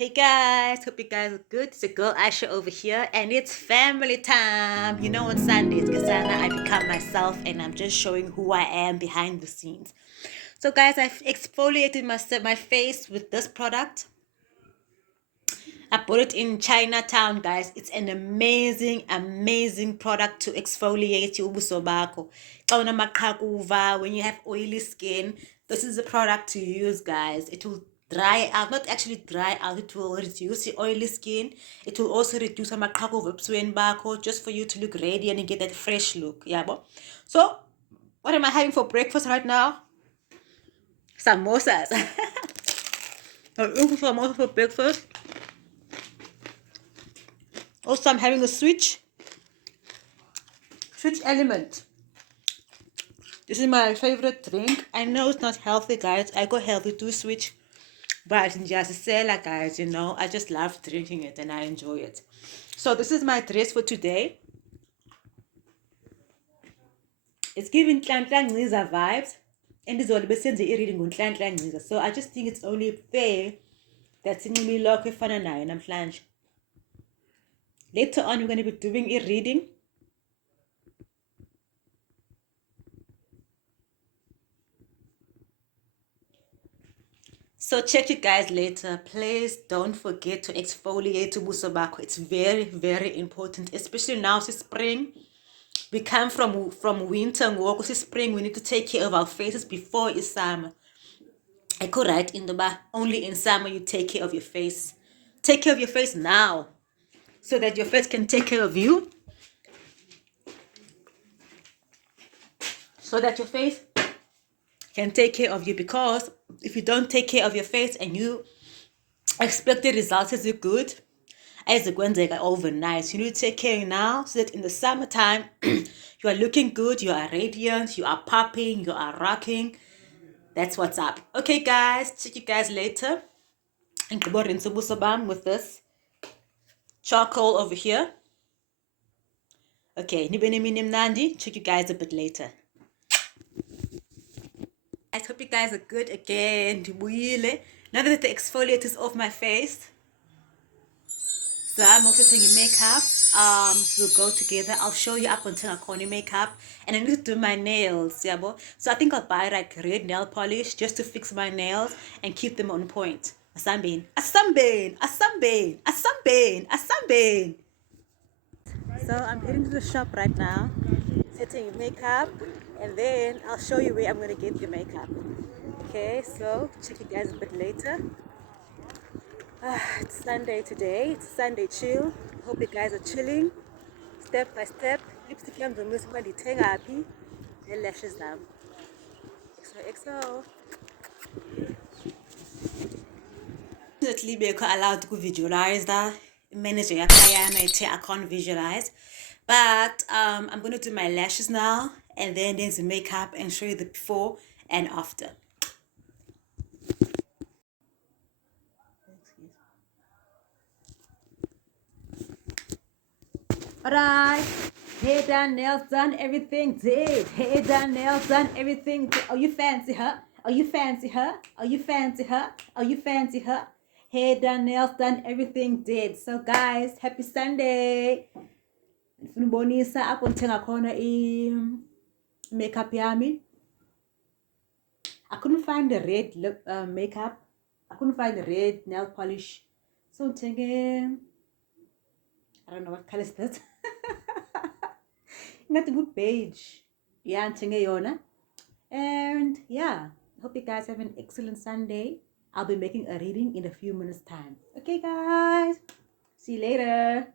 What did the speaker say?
Hey guys, hope you guys are good. It's your girl Asha over here, and it's family time. You know, on Sundays, Ngciza, I become myself and I'm just showing who I am behind the scenes. So, guys, I've exfoliated my face with this product. I bought it in Chinatown, guys. It's an amazing product to exfoliate your ubuso bakho. When you have oily skin, this is a product to use, guys. It will dry out, not actually dry out, it will reduce your oily skin. It will also reduce amaqhakuva ebusweni bakho, just for you to look radiant and get that fresh look. Yeah, so what am I having for breakfast right now? Samosas. I'm eating samosa for breakfast. Also, I'm having a switch element. This is my favorite drink. I know it's not healthy, guys. I go healthy to switch, but just say like, guys, you know, I just love drinking it and I enjoy it. So this is my dress for today. It's giving Nhlanhla vibes, and this all besenze reading on Nhlanhla. So I just think it's only fair that sinimi lokho efana nayo namhlanje. Later on, we're going to be doing a reading. So check you guys later. Please don't forget to exfoliate ubuso bakho. It's very important, especially now it's spring. We come from winter and walk to spring. We need to take care of our faces before it's summer. I could write in the bar, only in summer you take care of your face. Take care of your face now, so that your face can take care of you. So that your face can take care of you, because if you don't take care of your face and you expect the results as good, as overnight, you need to take care now, so that in the summertime you are looking good, you are radiant, you are popping, you are rocking. That's what's up. Okay, guys, check you guys later. And with this charcoal over here. Okay, check you guys a bit later. I hope you guys are good again. Now that the exfoliator is off my face, so I'm also taking makeup. We'll go together. I'll show you up until I corner makeup, and I need to do my nails. Yeah, so I think I'll buy like red nail polish just to fix my nails and keep them on point. A sunbeam. So I'm heading to the shop right now, setting makeup, and then I'll show you where I'm gonna get the makeup. Okay, so check you guys a bit later. It's Sunday today. It's Sunday chill. Hope you guys are chilling. Step by step. Lipstick yam zomisa ndithenga happy. Eyelashes zam. XOXO. Definitely because allowed to visualize that. Manager I can't visualize. But I'm gonna do my lashes now, and then there's the makeup, and show you the before and after. Alright. Hair done, nails done, everything did. Hair done, nails done, everything did. Oh, you fancy her? Oh, you fancy her? Oh, you fancy her? Oh, you fancy her? Hair done, nails done, everything did. So guys, happy Sunday. Ngifuna apho ngithenga khona makeup yami. I couldn't find the red makeup. I couldn't find the red nail polish. So ngithenge, I don't know what color is that. Nothing good page. Yeah, ngithenge yona. And yeah, hope you guys have an excellent Sunday. I'll be making a reading in a few minutes time. Okay, guys. See you later.